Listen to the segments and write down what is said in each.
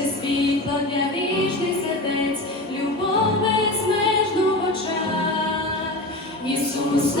Сонце для вічних сердець, любов безмежну в очах. Ісус.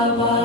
Bye.